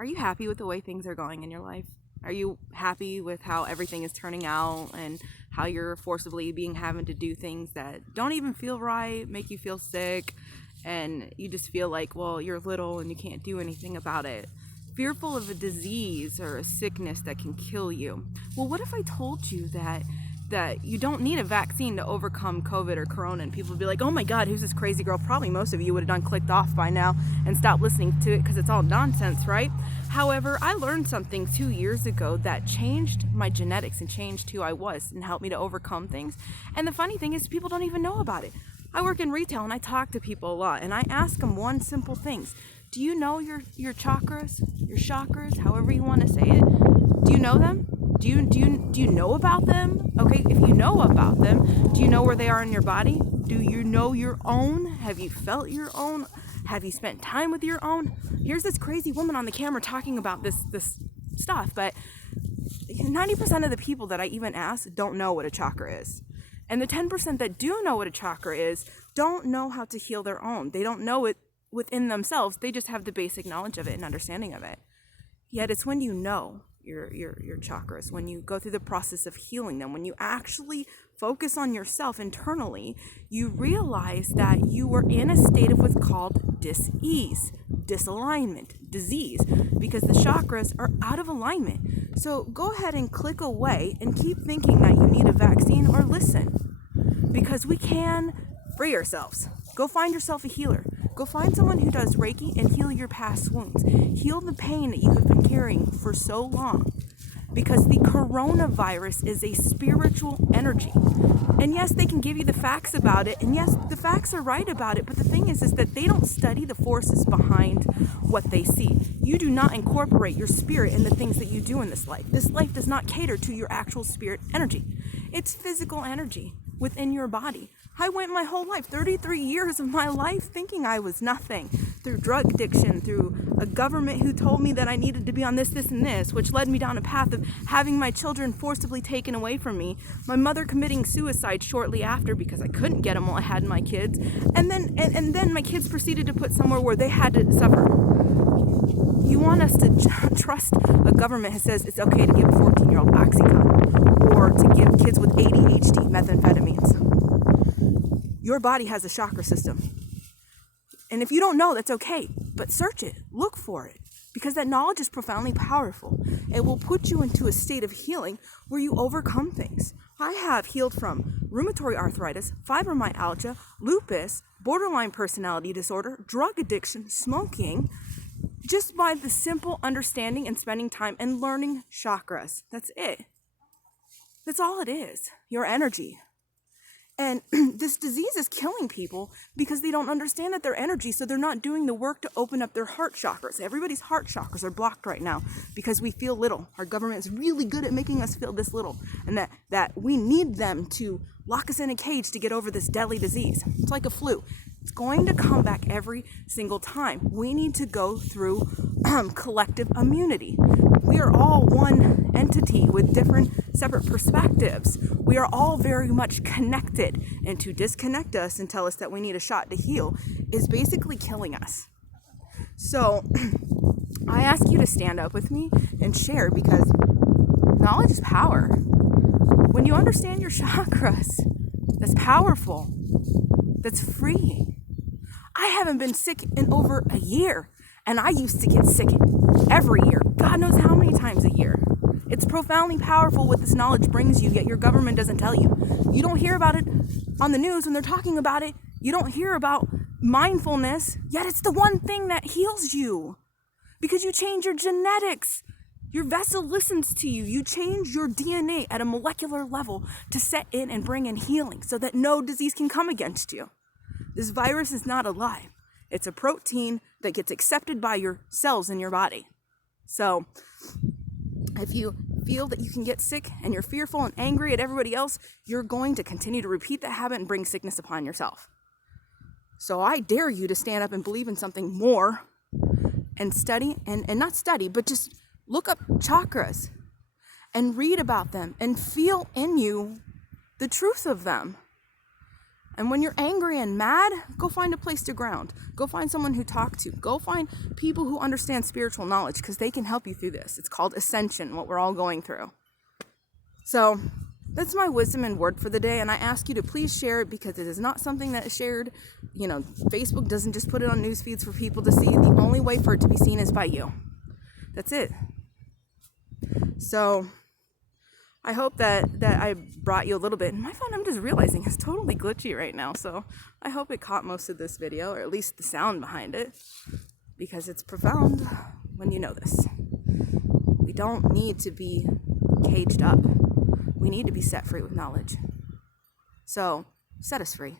Are you happy with the way things are going in your life? Are you happy with how everything is turning out and how you're forcibly having to do things that don't even feel right, make you feel sick, and you just feel like, well, you're little and you can't do anything about it? Fearful of a disease or a sickness that can kill you. Well, what if I told you that you don't need a vaccine to overcome COVID or Corona? And people would be like, oh my God, who's this crazy girl? Probably most of you would have done clicked off by now and stopped listening to it because it's all nonsense, right? However, I learned something 2 years ago that changed my genetics and changed who I was and helped me to overcome things. And the funny thing is, people don't even know about it. I work in retail and I talk to people a lot, and I ask them one simple thing. Do you know your chakras, your chakras, however you want to say it? Do you know them? Do you know about them? Okay, if you know about them, do you know where they are in your body? Do you know your own? Have you felt your own? Have you spent time with your own? Here's this crazy woman on the camera talking about this stuff, but 90% of the people that I even ask don't know what a chakra is. And the 10% that do know what a chakra is don't know how to heal their own. They don't know it within themselves. They just have the basic knowledge of it and understanding of it. Yet it's when you know your chakras, when you go through the process of healing them, when you actually focus on yourself internally, you realize that you were in a state of what's called dis-ease, disalignment, disease, because the chakras are out of alignment. So go ahead and click away and keep thinking that you need a vaccine, or listen, because we can free ourselves. Go find yourself a healer. Go find someone who does Reiki and heal your past wounds. Heal the pain that you have been carrying for so long. Because the coronavirus is a spiritual energy. And yes, they can give you the facts about it. And yes, the facts are right about it. But the thing is that they don't study the forces behind what they see. You do not incorporate your spirit in the things that you do in this life. This life does not cater to your actual spirit energy. It's physical energy within your body. I went my whole life, 33 years of my life, thinking I was nothing, through drug addiction, through a government who told me that I needed to be on this, and this, which led me down a path of having my children forcibly taken away from me, my mother committing suicide shortly after because I couldn't get them while I had my kids, and then my kids proceeded to put somewhere where they had to suffer. You want us to trust a government that says it's okay to give a 14-year-old Oxycontin or to give kids with ADHD methamphetamines. Your body has a chakra system. And if you don't know, that's okay. But search it. Look for it. Because that knowledge is profoundly powerful. It will put you into a state of healing where you overcome things. I have healed from rheumatoid arthritis, fibromyalgia, lupus, borderline personality disorder, drug addiction, smoking, just by the simple understanding and spending time and learning chakras. That's it. That's all it is. Your energy. And this disease is killing people because they don't understand that they're energy, so they're not doing the work to open up their heart chakras. Everybody's heart chakras are blocked right now because we feel little. Our government is really good at making us feel this little, and that we need them to lock us in a cage to get over this deadly disease. It's like a flu. It's going to come back every single time. We need to go through collective immunity. We are all one entity with different separate perspectives. We are all very much connected, and to disconnect us and tell us that we need a shot to heal is basically killing us. So I ask you to stand up with me and share, because knowledge is power. When you understand your chakras, that's powerful. That's freeing. I haven't been sick in over a year, and I used to get sick every year. God knows how many times a year. It's profoundly powerful what this knowledge brings you, yet your government doesn't tell you. You don't hear about it on the news when they're talking about it. You don't hear about mindfulness, yet it's the one thing that heals you. Because you change your genetics. Your vessel listens to you. You change your DNA at a molecular level to set in and bring in healing so that no disease can come against you. This virus is not alive. It's a protein that gets accepted by your cells in your body. So if you feel that you can get sick and you're fearful and angry at everybody else, you're going to continue to repeat that habit and bring sickness upon yourself. So I dare you to stand up and believe in something more and study, and not study, but just look up chakras and read about them and feel in you the truth of them. And when you're angry and mad, go find a place to ground. Go find someone who talk to. Go find people who understand spiritual knowledge, because they can help you through this. It's called ascension, what we're all going through. So that's my wisdom and word for the day. And I ask you to please share it, because it is not something that is shared. Facebook doesn't just put it on news feeds for people to see. The only way for it to be seen is by you. That's it. So I hope that I brought you a little bit. And my phone, I'm just realizing, is totally glitchy right now. So I hope it caught most of this video, or at least the sound behind it, because it's profound when you know this. We don't need to be caged up. We need to be set free with knowledge. So set us free.